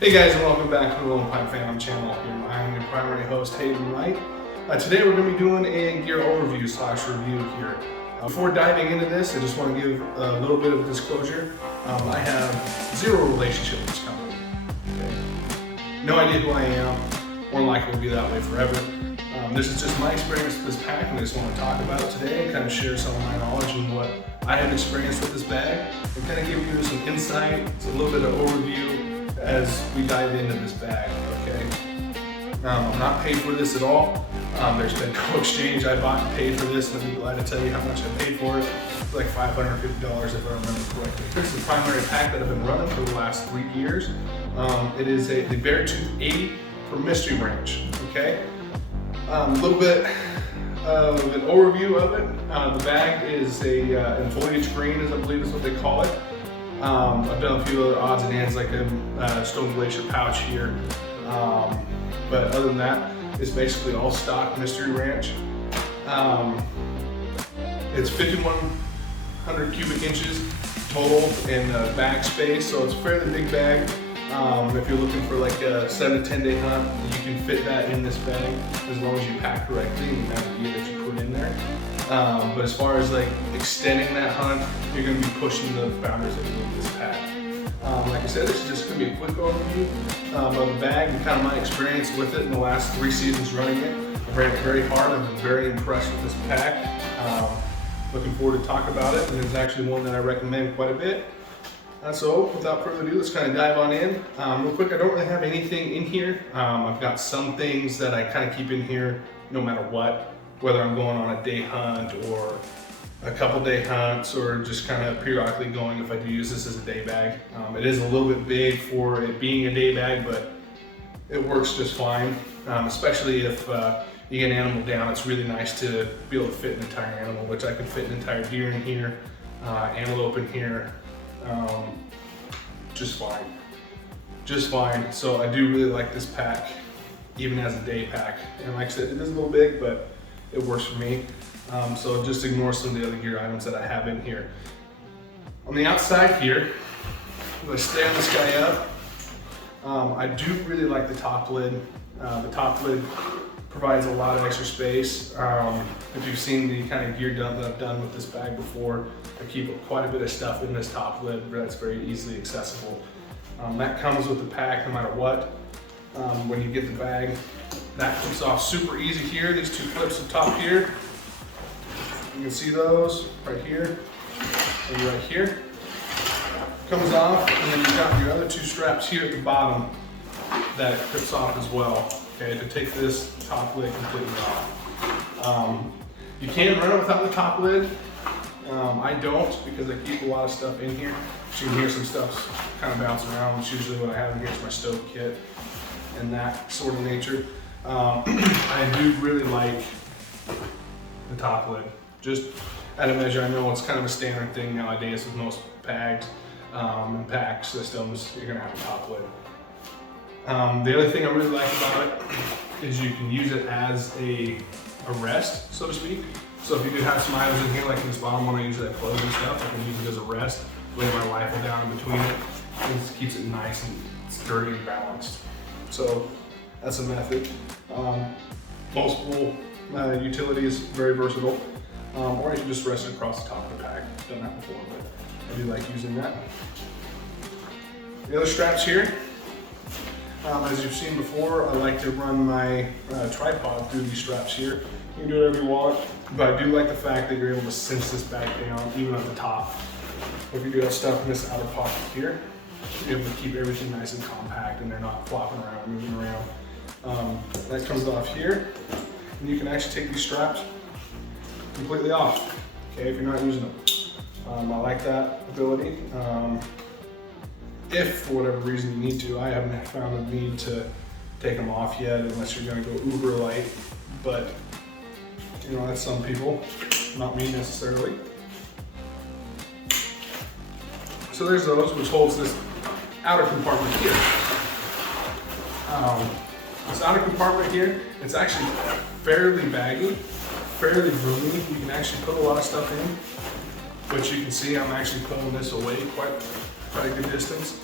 Hey guys, and welcome back to the Lone Pipe Phantom channel. I'm your primary host, Hayden Wright. Today we're going to be doing a gear overview / review here. Before diving into this, I just want to give a little bit of disclosure. I have zero relationship with this company. Okay? No idea who I am, more likely will be that way forever. This is just my experience with this pack, and I just want to talk about it today and kind of share some of my knowledge and what I have experienced with this bag, and kind of give you some insight, a little bit of overview as we dive into this bag, okay? I'm not paid for this at all. There's been no exchange. I bought and paid for this, and I'd be glad to tell you how much I paid for it. It's like $550 if I remember correctly. This is the primary pack that I've been running for the last 3 years. It is the Beartooth 80 for Mystery Ranch, okay? A little bit of an overview of it. The bag is in foliage green, as I believe is what they call it. I've done a few other odds and ends, like a Stone Glacier pouch here. But other than that, it's basically all stock Mystery Ranch. It's 5,100 cubic inches total in bag space, so it's a fairly big bag. If you're looking for like a 7 to 10 day hunt, you can fit that in this bag as long as you pack correctly and you have the gear that you put in there. But as far as like extending that hunt, you're going to be pushing the boundaries of this pack. Like I said, this is just going to be a quick overview of the bag and kind of my experience with it in the last 3 seasons running it. I've ran it very hard. I've been very impressed with this pack. Looking forward to talk about it, and it's actually one that I recommend quite a bit. So without further ado, let's kind of dive on in. Real quick, I don't really have anything in here. I've got some things that I kind of keep in here no matter what, whether I'm going on a day hunt or a couple day hunts, or just kind of periodically going if I do use this as a day bag. It is a little bit big for it being a day bag, but it works just fine, especially if you get an animal down. It's really nice to be able to fit an entire animal, which I could fit an entire deer in here, antelope in here, just fine. So I do really like this pack, even as a day pack. And like I said, it is a little big, but it works for me. So just ignore some of the other gear items that I have in here. On the outside here, I'm going to stand this guy up. I do really like the top lid. The top lid provides a lot of extra space. If you've seen the kind of gear dump that I've done with this bag before, I keep quite a bit of stuff in this top lid that's very easily accessible. That comes with the pack no matter what. When you get the bag, that clips off super easy here. These 2 clips up top here, you can see those right here and right here. Comes off, and then you've got your other 2 straps here at the bottom that clips off as well. Okay, to take this top lid completely off. You can run it without the top lid. I don't, because I keep a lot of stuff in here. So you can hear some stuff kind of bounce around. It's usually what I have in here is my stove kit and that sort of nature. I do really like the top lid. Just at a measure, I know it's kind of a standard thing nowadays with most bags and pack systems. You're gonna have a top lid. The other thing I really like about it is you can use it as a rest, so to speak. So if you do have some items in here, like in this bottom one, I usually have clothes and stuff, I can use it as a rest, lay my rifle down in between it, and it keeps it nice and sturdy and balanced. So that's a method. Multiple utilities, very versatile. Or you can just rest it across the top of the pack. Done that before, but I do like using that. The other straps here, as you've seen before, I like to run my tripod through these straps here. You can do whatever you want, but I do like the fact that you're able to cinch this back down, even at the top. If you do have stuff in this outer pocket here, you're able to keep everything nice and compact, and they're not flopping around, moving around. That comes off here, and you can actually take these straps completely off, okay, if you're not using them. I like that ability. If for whatever reason you need to, I haven't found a need to take them off yet, unless you're gonna go uber light, but you know, that's some people, not me necessarily. So there's those, which holds this outer compartment here. This outer compartment here, it's actually fairly baggy, fairly roomy. You can actually put a lot of stuff in, which you can see I'm actually pulling this away quite a good distance.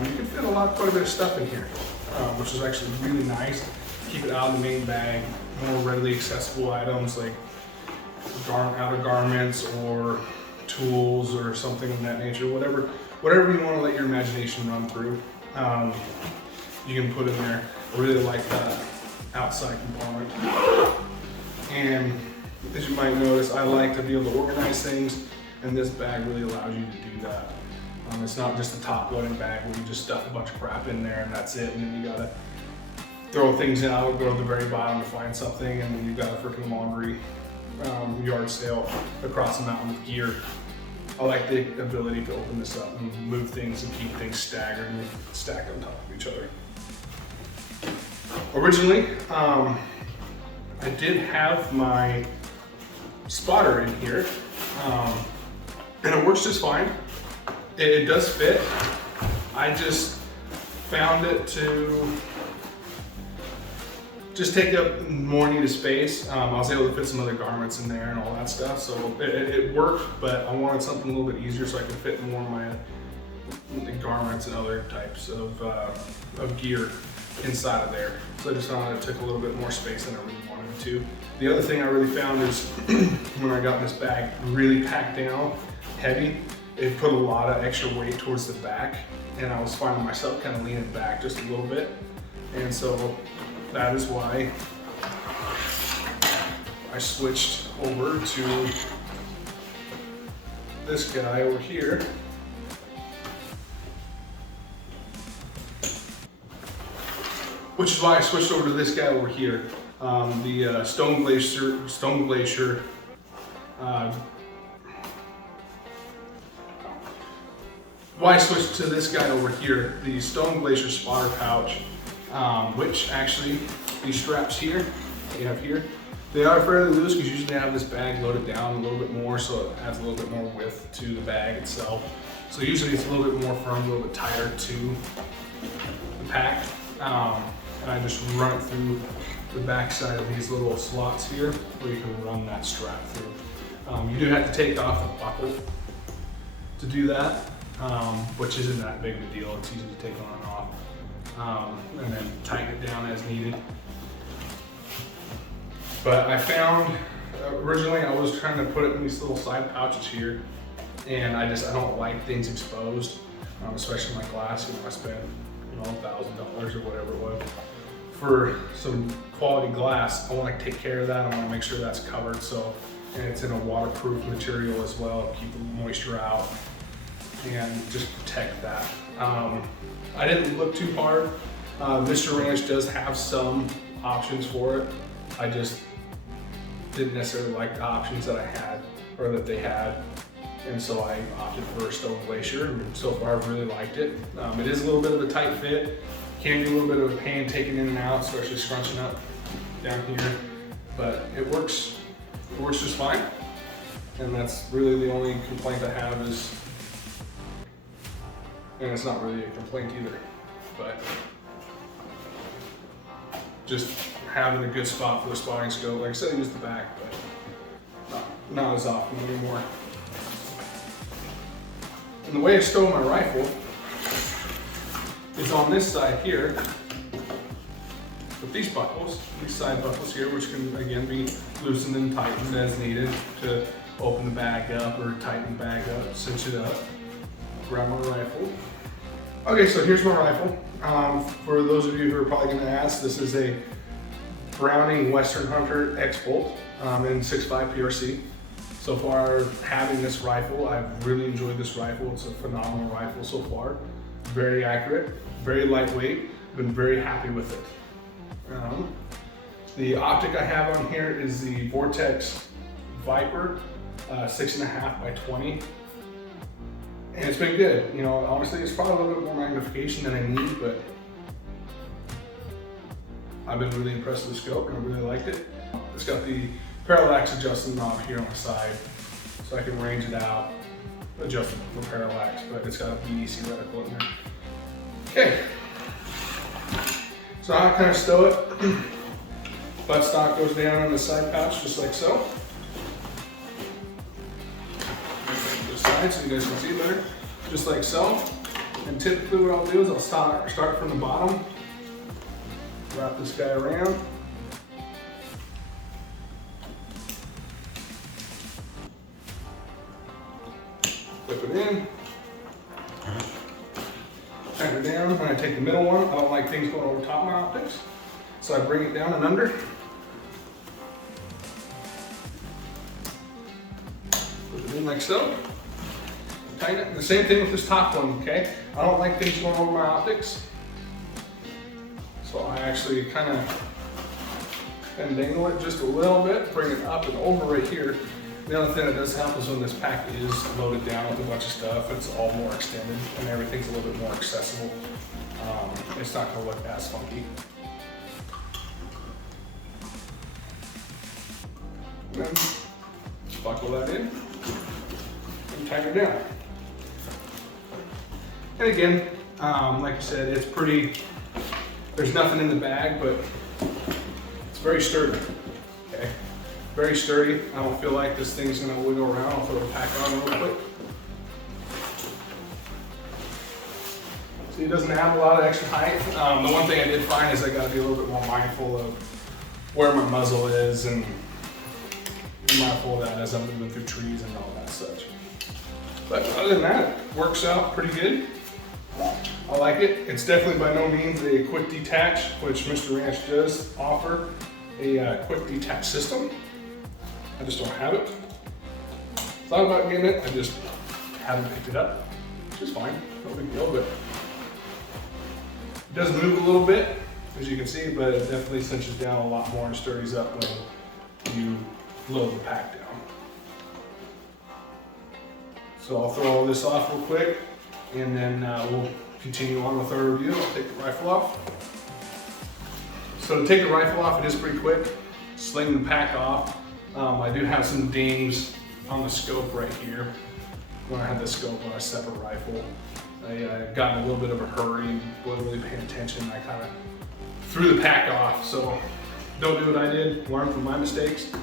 You can fit quite a bit of stuff in here, which is actually really nice. Keep it out of the main bag, more readily accessible items like outer garments or tools or something of that nature, whatever you want to let your imagination run through, you can put in there. I really like that outside component. And as you might notice, I like to be able to organize things, and this bag really allows you to do that. It's not just a top-loading bag where you just stuff a bunch of crap in there and that's it, and then you gotta throw things out, go to the very bottom to find something, and then you've got a freaking laundry yard sale across the mountain with gear. I like the ability to open this up and move things and keep things staggered and stacked on top of each other. Originally, I did have my spotter in here, and it works just fine. It does fit. I just found it to just take up more needed space. I was able to fit some other garments in there and all that stuff, so it worked, but I wanted something a little bit easier so I could fit more of my garments and other types of gear inside of there. So I just found it took a little bit more space than I really wanted it to. The other thing I really found is when I got this bag really packed down, heavy, it put a lot of extra weight towards the back, and I was finding myself kind of leaning back just a little bit. And so that is why I switched over to this guy over here. Which is why I switched over to this guy over here, the Stone Glacier. Why I switched to this guy over here, the Stone Glacier spotter pouch, which actually these straps here that you have here, they are fairly loose because usually I have this bag loaded down a little bit more, so it adds a little bit more width to the bag itself. So usually it's a little bit more firm, a little bit tighter to the pack. And I just run it through the back side of these little slots here where you can run that strap through. You do have to take off the buckle to do that, which isn't that big of a deal. It's easy to take on and off, and then tighten it down as needed. But I found, originally I was trying to put it in these little side pouches here, and I don't like things exposed, especially my glass. I spent $1,000 or whatever it was for some quality glass. I want to take care of that. I want to make sure that's covered, and it's in a waterproof material as well, keep the moisture out and just protect that. I didn't look too hard. Mr. Ranch does have some options for it. I just didn't necessarily like the options that I had or that they had, and so I opted for Stone Glacier, and so far I've really liked it. It is a little bit of a tight fit, can be a little bit of a pain taking in and out, especially scrunching up down here, but it works just fine. And that's really the only complaint I have is, and it's not really a complaint either, but just having a good spot for the spotting scope. Like I said, I use the back, but not as often anymore. And the way I stow my rifle is on this side here with these buckles, these side buckles here, which can again be loosened and tightened as needed to open the bag up or tighten the bag up, cinch it up. Grab my rifle. Okay, so here's my rifle. For those of you who are probably gonna ask, this is a Browning Western Hunter X-Bolt in 6.5 PRC. So far, having this rifle, I've really enjoyed this rifle. It's a phenomenal rifle so far. Very accurate, very lightweight. Been very happy with it. The optic I have on here is the Vortex Viper 6.5 by 20. And it's been good. You know, honestly, it's probably a little bit more magnification than I need, but I've been really impressed with the scope and I really liked it. It's got the parallax adjustment knob here on the side, so I can range it out, adjust it for parallax, but it's got a BDC reticle in there. Okay, so I kind of stow it. Buttstock goes down on the side pouch, just like so. This side so you guys can see better, just like so. And typically what I'll do is I'll start from the bottom, wrap this guy around. Flip it in. Tighten it down. When I take the middle one, I don't like things going over top of my optics. So I bring it down and under. Put it in like so. Tighten it. The same thing with this top one, okay? I don't like things going over my optics. So I actually kind of dangle it just a little bit, bring it up and over right here. The other thing that does help is when this pack is loaded down with a bunch of stuff, it's all more extended and everything's a little bit more accessible. It's not gonna look as funky. And then buckle that in and tighten it down. And again, like I said, it's pretty, there's nothing in the bag, but it's very sturdy, okay? Very sturdy. I don't feel like this thing's gonna wiggle around. I'll throw the pack on real quick. See, it doesn't have a lot of extra height. The one thing I did find is I gotta be a little bit more mindful of where my muzzle is and be mindful of that as I'm moving through trees and all that such. But other than that, it works out pretty good. I like it. It's definitely by no means a quick detach, which Mr. Ranch does offer a quick detach system. I just don't have it. Thought about getting it, I just haven't picked it up, which is fine, no big deal, but it does move a little bit, as you can see, but it definitely cinches down a lot more and sturdies up when you load the pack down. So I'll throw all this off real quick, and then we'll continue on with our review. I'll take the rifle off. So to take the rifle off, it is pretty quick. Sling the pack off. I do have some dings on the scope right here. When I had the scope on a separate rifle, I got in a little bit of a hurry, wasn't really paying attention. I kind of threw the pack off. So don't do what I did, learn from my mistakes. Be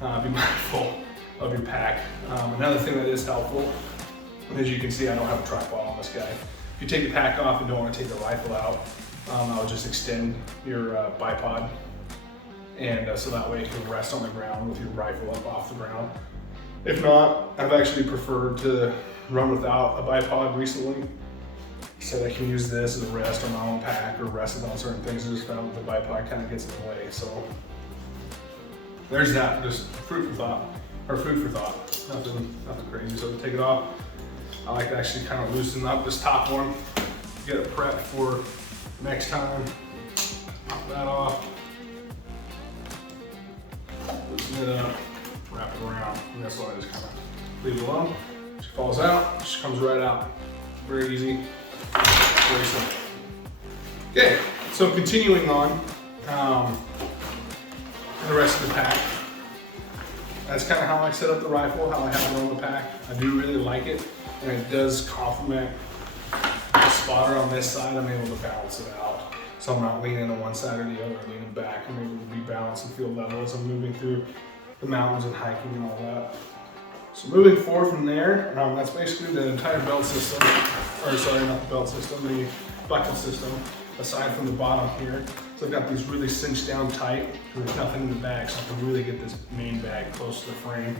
mindful of your pack. Another thing that is helpful, as you can see, I don't have a tripod on this guy. If you take the pack off and don't want to take the rifle out, I'll just extend your bipod, and so that way it can rest on the ground with your rifle up off the ground. If not, I've actually preferred to run without a bipod recently, so I can use this as a rest on my own pack or rest it on certain things. I just found that the bipod kind of gets in the way. So there's that, just food for thought, or food for thought. Nothing crazy. So to take it off, I like to actually kind of loosen up this top one, get it prepped for next time. Pop that off, loosen it up, wrap it around, and that's why I just kind of leave it alone. She falls out, she comes right out. Very easy, very simple. Okay, so continuing on the rest of the pack. That's kind of how I set up the rifle, how I have it on the pack. I do really like it, and it does complement the spotter on this side. I'm able to balance it out. So I'm not leaning on one side or the other, leaning back. I'm able to be balanced and feel level as I'm moving through the mountains and hiking and all that. So moving forward from there, that's basically the entire belt system, or sorry, not the belt system, the buckle system, aside from the bottom here. So I've got these really cinched down tight, because there's nothing in the bag, so I can really get this main bag close to the frame.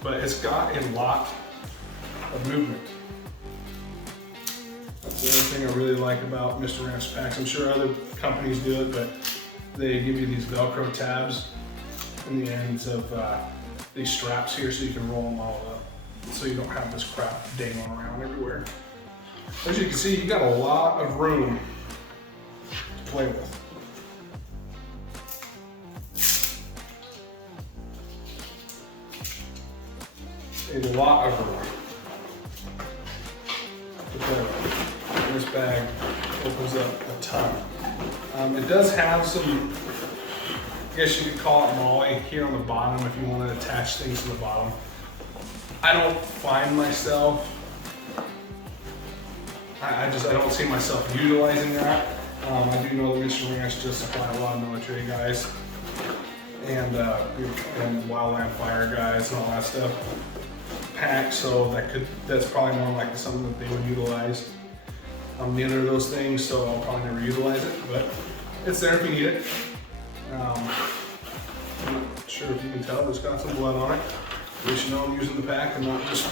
But it's got a lot of movement. That's the other thing I really like about Mr. Ranch packs. I'm sure other companies do it, but they give you these Velcro tabs in the ends of these straps here, so you can roll them all up, so you don't have this crap dangling around everywhere. As you can see, you've got a lot of room to play with. A lot of room to play with. This bag opens up a ton. It does have some, I guess you could call it molly here on the bottom if you want to attach things to the bottom. I don't find myself, I don't see myself utilizing that. I do know that Mr. Ranch does supply a lot of military guys and wildland fire guys and all that stuff. pack, so that's probably more like something that they would utilize. Neither of those things, so I'll probably never utilize it, but it's there if you need it. I'm not sure if you can tell, there's got some blood on it. At least you know I'm using the pack and not just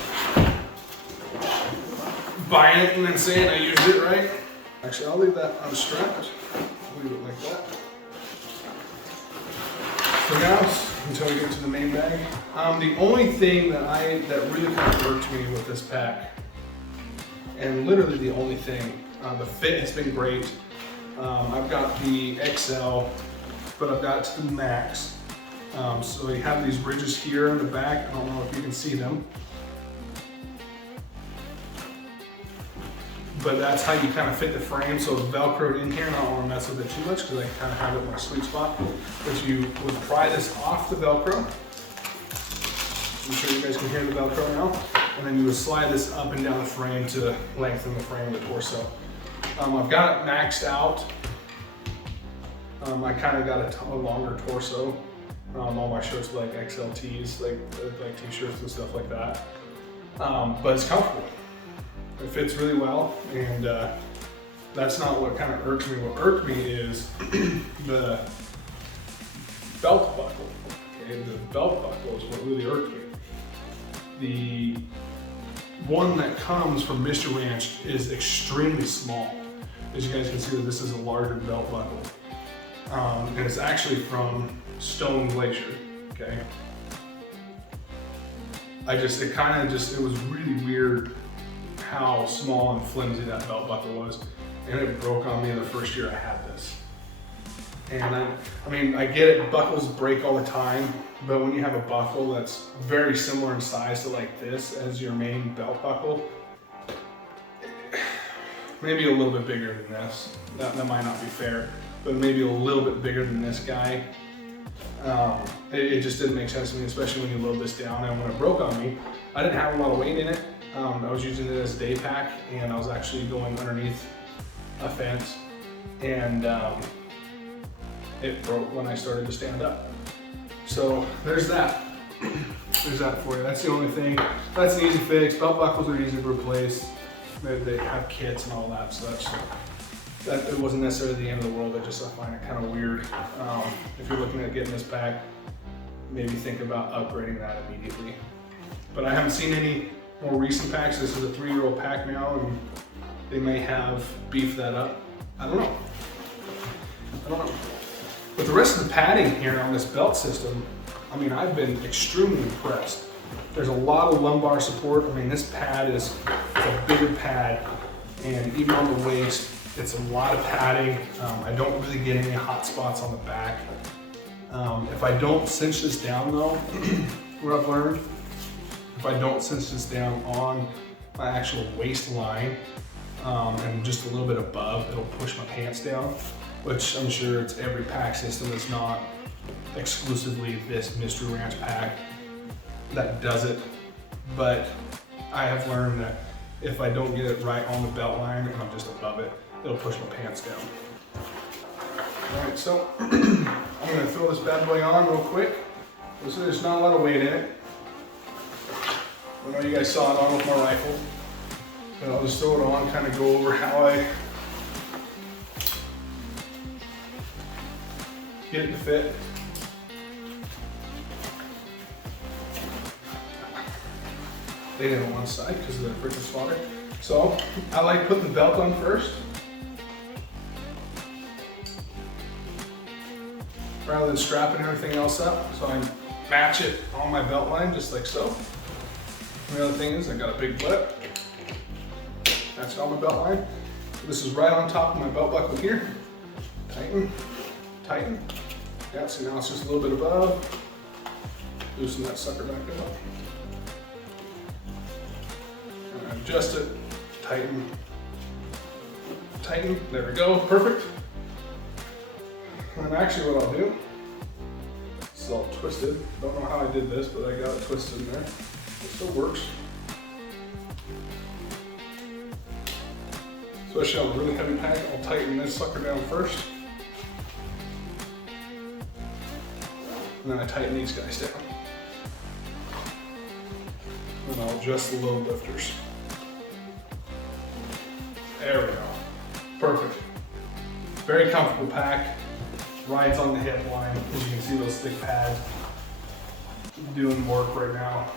buying it and then saying I used it right. Actually, I'll leave that unstrapped. Leave it like that. For now, until we get to the main bag. The only thing that really kind of irked me with this pack, and literally the only thing, the fit has been great. I've got the XL, but I've got the Max. So you have these ridges here in the back. I don't know if you can see them. But that's how you kind of fit the frame. So it's Velcroed in here, and I don't want to mess with it too much because I kind of have it in my sweet spot. But you would pry this off the Velcro. I'm sure you guys can hear the Velcro now. And then you would slide this up and down the frame to lengthen the frame of the torso. I've got it maxed out. I kind of got a longer torso. All my shirts are like XLTs, like t-shirts and stuff like that. But it's comfortable. It fits really well, and that's not what kind of irks me. What irked me is the belt buckle. Okay, the belt buckle is what really irked me. The one that comes from Mr. Ranch is extremely small. As you guys can see, this is a larger belt buckle, and it's actually from Stone Glacier. Okay, it was really weird how small and flimsy that belt buckle was, and it broke on me the first year I had this. And I mean, I get it, buckles break all the time, but when you have a buckle that's very similar in size to like this as your main belt buckle, maybe a little bit bigger than this. That might not be fair, but maybe a little bit bigger than this guy. It just didn't make sense to me, especially when you load this down. And when it broke on me, I didn't have a lot of weight in it. I was using it as a day pack, and I was actually going underneath a fence, and it broke when I started to stand up. So there's that. There's that for you. That's the only thing. That's an easy fix. Belt buckles are easy to replace. They have kits and all that, so it wasn't necessarily the end of the world. I find it kind of weird. If you're looking at getting this pack, maybe think about upgrading that immediately. But I haven't seen any more recent packs. This is a 3-year-old pack now, and they may have beefed that up. I don't know. But the rest of the padding here on this belt system, I mean, I've been extremely impressed. There's a lot of lumbar support. I mean, this pad it's a bigger pad, and even on the waist, it's a lot of padding. I don't really get any hot spots on the back. If I don't cinch this down though, what I've learned, if I don't cinch this down on my actual waistline and just a little bit above, it'll push my pants down, which I'm sure it's every pack system. It's not exclusively this Mr. Ranch pack that does it, but I have learned that if I don't get it right on the belt line and I'm just above it, it'll push my pants down. All right, so I'm gonna throw this bad boy on real quick. There's not a lot of weight in it. I know you guys saw it on with my rifle, but I'll just throw it on, kind of go over how I get it to fit. They did it on one side because of the freaking spotter. So I like putting the belt on first, rather than strapping everything else up. So I match it on my belt line just like so. And the other thing is I got a big clip. That's on my belt line. This is right on top of my belt buckle here. Tighten, tighten. Yeah, so now it's just a little bit above. Loosen that sucker back up. And adjust it, tighten, tighten. There we go, perfect. And actually what I'll do, it's all twisted. Don't know how I did this, but I got it twisted in there. It still works. Especially on a really heavy pack, I'll tighten this sucker down first. And then I tighten these guys down. And I'll adjust the load lifters. There we go. Perfect. Very comfortable pack. Rides on the hip line. As you can see, those thick pads doing work right now.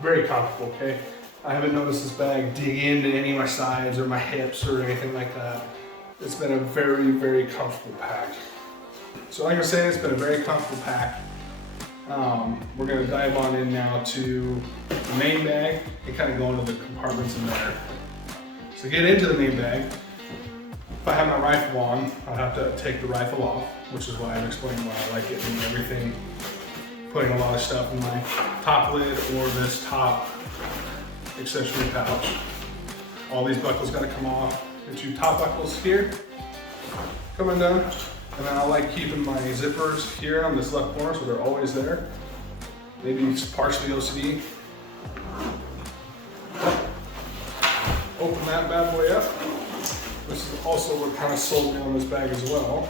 Very comfortable, okay? I haven't noticed this bag dig into any of my sides or my hips or anything like that. It's been a very, very comfortable pack. So like I said, it's been a very comfortable pack. We're gonna dive on in now to the main bag and kind of go into the compartments in there. So get into the main bag. If I have my rifle on, I'll have to take the rifle off, which is why I'm explaining why I like it and everything. Putting a lot of stuff in my top lid or this top accessory pouch. All these buckles gotta come off. The two top buckles here, coming down. And then I like keeping my zippers here on this left corner so they're always there. Maybe it's partially OCD. Open that bad boy up. This is also what kind of sold me on this bag as well,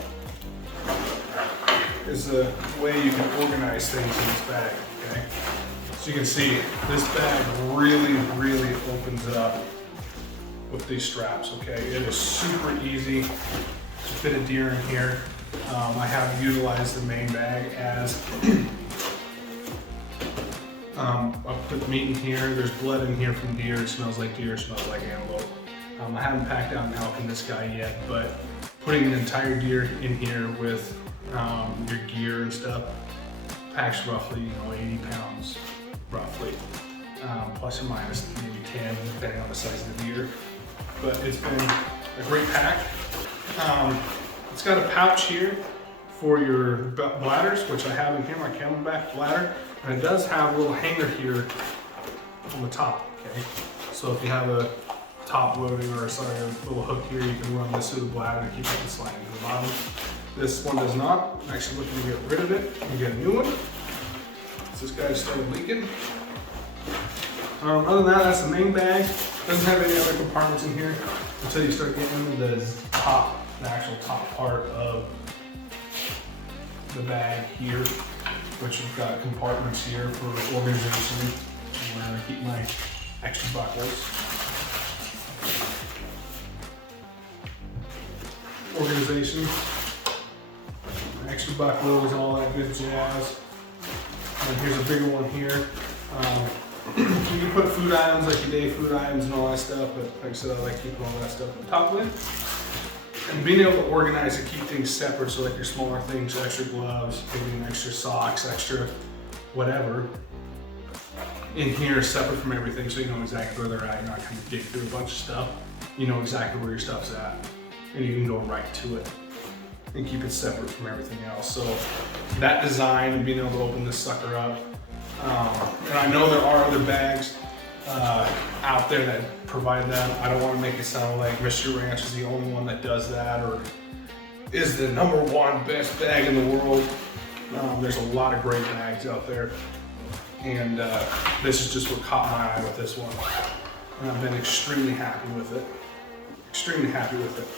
is the way you can organize things in this bag, okay? So you can see, this bag really, really opens up with these straps, okay? It is super easy to fit a deer in here. I have utilized the main bag as, I'll put meat in here, there's blood in here from deer, it smells like deer, it smells like antelope. I haven't packed out an elk in this guy yet, but putting an entire deer in here with your gear and stuff packs roughly, 80 pounds, roughly, plus or minus maybe 10, depending on the size of the deer. But it's been a great pack. It's got a pouch here for your bladders, which I have in here, my Camelback bladder, and it does have a little hanger here on the top, okay? So if you have a top loading or sorry, a little hook here, you can run this through the bladder to keep it from sliding to the bottom. This one does not. I'm actually looking to get rid of it and get a new one. So this guy started leaking. Other than that, that's the main bag. Doesn't have any other compartments in here until you start getting into the actual top part of the bag here, which you've got compartments here for organization, where I keep my extra buckles. Organization, extra buckles, all that good jazz. And here's a bigger one here. You can put food items like your day food items and all that stuff, but like I said, I like keeping all that stuff on the top lid. And being able to organize and keep things separate, so like your smaller things, extra gloves, maybe extra socks, extra whatever, in here separate from everything, so you know exactly where they're at. You're not going to dig through a bunch of stuff. You know exactly where your stuff's at, and you can go right to it and keep it separate from everything else. So that design and being able to open this sucker up, and I know there are other bags out there that provide that. I don't want to make it sound like Mr. Ranch is the only one that does that or is the #1 best bag in the world. There's a lot of great bags out there, and this is just what caught my eye with this one, and I've been extremely happy with it. Extremely happy with it.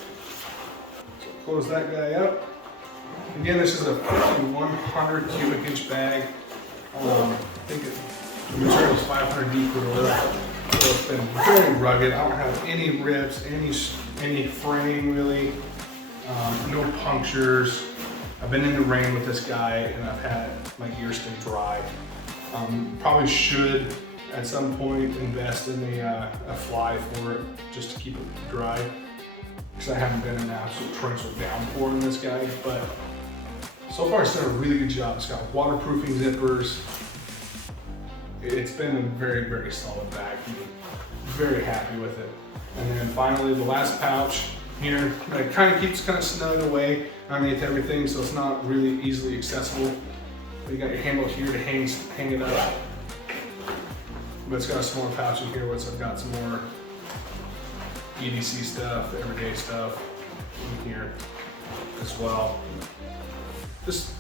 So close that guy up. Again, this is a 100 cubic inch bag. I think the material is 500 deep or whatever. So it's been very rugged. I don't have any rips, any fraying really, no punctures. I've been in the rain with this guy and I've had my gear stay dry. Probably should at some point invest in a fly for it just to keep it dry, because I haven't been in an absolute torrential downpour in this guy, but so far it's done a really good job. It's got waterproofing zippers. It's been a very, very solid bag. I'm very happy with it. And then finally, the last pouch here, it kind of keeps kind of snug away underneath everything, so it's not really easily accessible. You got your handle here to hang it up. But it's got a smaller pouch in here, which I've got some more EDC stuff, everyday stuff in here as well. Just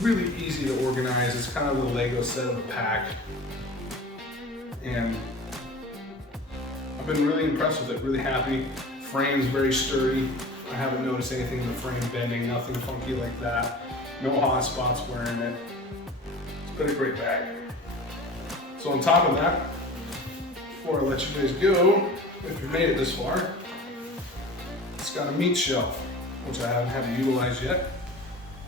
really easy to organize. It's kind of the Lego set of a pack. And I've been really impressed with it, really happy. Frame's very sturdy. I haven't noticed anything in the frame bending, nothing funky like that. No hot spots wearing it. It's been a great bag. So on top of that, before I let you guys go, if you made it this far, it's got a meat shelf, which I haven't had to utilize yet.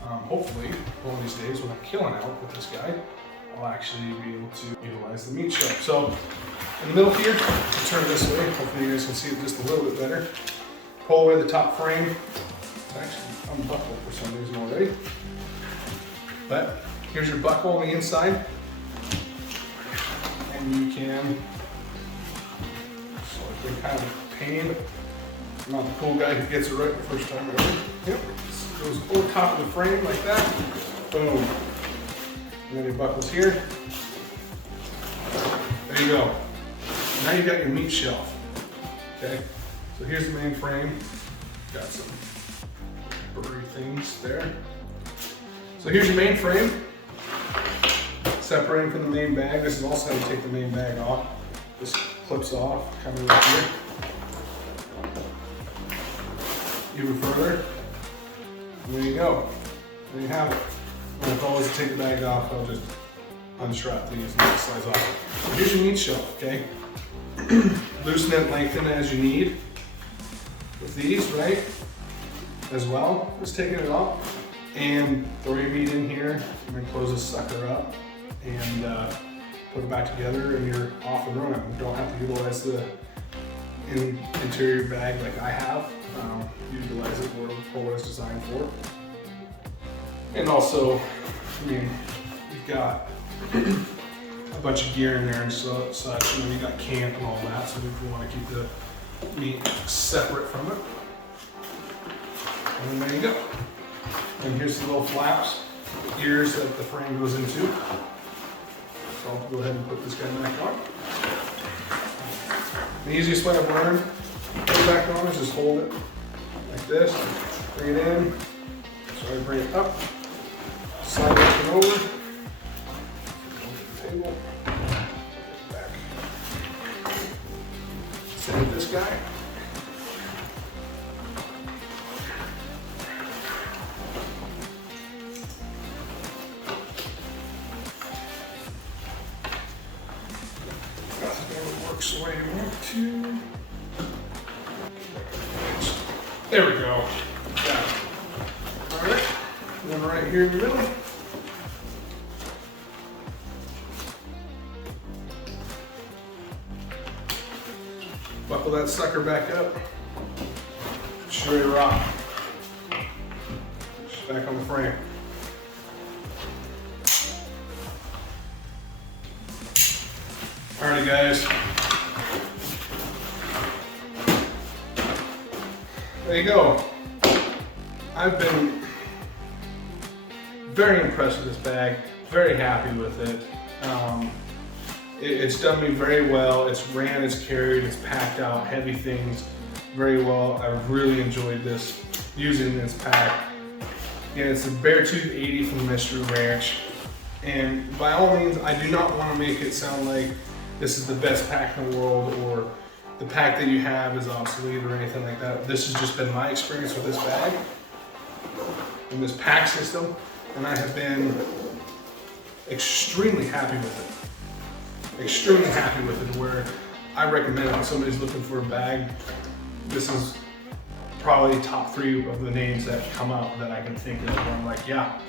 Hopefully, one of these days when I'm killing out with this guy, I'll actually be able to utilize the meat shelf. So in the middle here, I'll turn it this way. Hopefully you guys can see it just a little bit better. Pull away the top frame. It's actually unbuckled for some reason already. But here's your buckle on the inside. And you can, so it's been kind of a pain. I'm not the cool guy who gets it right the first time ever. Yep, it goes over top of the frame like that. Boom. And then it buckles here. There you go. Now you got your meat shelf. Okay, so here's the main frame. Got some blurry things there. So here's your main frame. Separating from the main bag. This is also how you take the main bag off. This clips off, kind of right here. Even further. And there you go. There you have it. And if I was to take the bag off, I'll just unstrap these and it slides off. So here's your meat shelf, okay? Loosen it, lengthen it as you need. With these, right? As well, just taking it off. And throw your meat in here, and then close this sucker up, and put it back together, and you're off and running. You don't have to utilize the interior bag like I have. Utilize it for what it's designed for. And also, I mean, you've got a bunch of gear in there and such. You know, you got camp and all that, so if you want to keep the meat separate from it. And then there you go. And here's the little flaps, the ears that the frame goes into. So I'll go ahead and put this guy back on. The easiest way I've learned to put it back on is just hold it like this, bring it in, so I bring it up, slide it over, the table, back. Same with this guy. Works the way you want to. There we go. Got it. All right. And then right here in the middle. Buckle that sucker back up. It's ready to rock. Just back on the frame. Alrighty guys. There you go. I've been very impressed with this bag, very happy with it. It's done me very well. It's ran, it's carried, it's packed out heavy things very well. I really enjoyed this, using this pack. And it's a Beartooth 80 from Mystery Ranch. And by all means, I do not want to make it sound like this is the best pack in the world or the pack that you have is obsolete or anything like that. This has just been my experience with this bag and this pack system, and I have been extremely happy with it. Extremely happy with it, where I recommend it when somebody's looking for a bag. This is probably top 3 of the names that come out that I can think of where I'm like, yeah,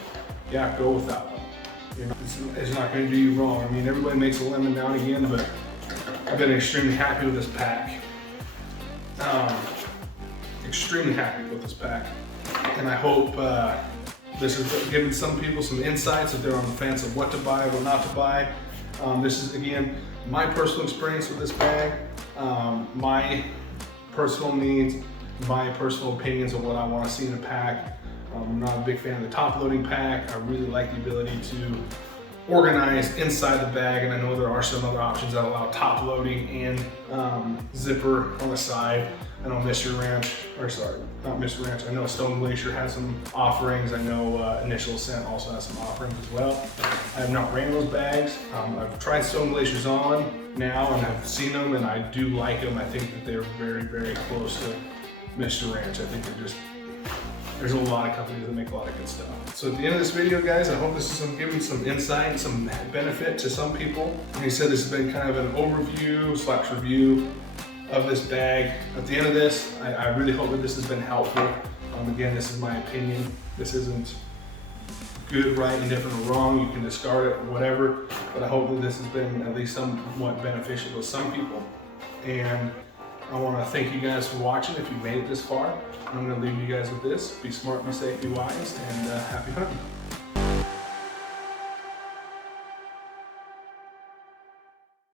go with that one. You know, it's not going to do you wrong. I mean, everybody makes a lemon now and again, but I've been extremely happy with this pack. Extremely happy with this pack. And I hope this has given some people some insights if they're on the fence of what to buy, what not to buy. This is, again, my personal experience with this bag, my personal needs, my personal opinions of what I want to see in a pack. I'm not a big fan of the top loading pack. I really like the ability to organize inside the bag, and I know there are some other options that allow top loading and zipper on the side. I know Mystery Ranch, or sorry, not Mystery Ranch, I know Stone Glacier has some offerings. I know Initial Ascent also has some offerings as well. I have not ran those bags. I've tried Stone Glaciers on now, and I've seen them, and I do like them. I think that they're very, very close to Mystery Ranch. I think they're just There's a lot of companies that make a lot of good stuff. So at the end of this video, guys, I hope this is giving some insight, some benefit to some people. Like I said, this has been kind of an overview / review of this bag. At the end of this, I really hope that this has been helpful. Again, this is my opinion. This isn't good, right, indifferent, or wrong. You can discard it, whatever. But I hope that this has been at least somewhat beneficial to some people. And I want to thank you guys for watching. If you made it this far, I'm going to leave you guys with this. Be smart, be safe, be wise, and happy hunting.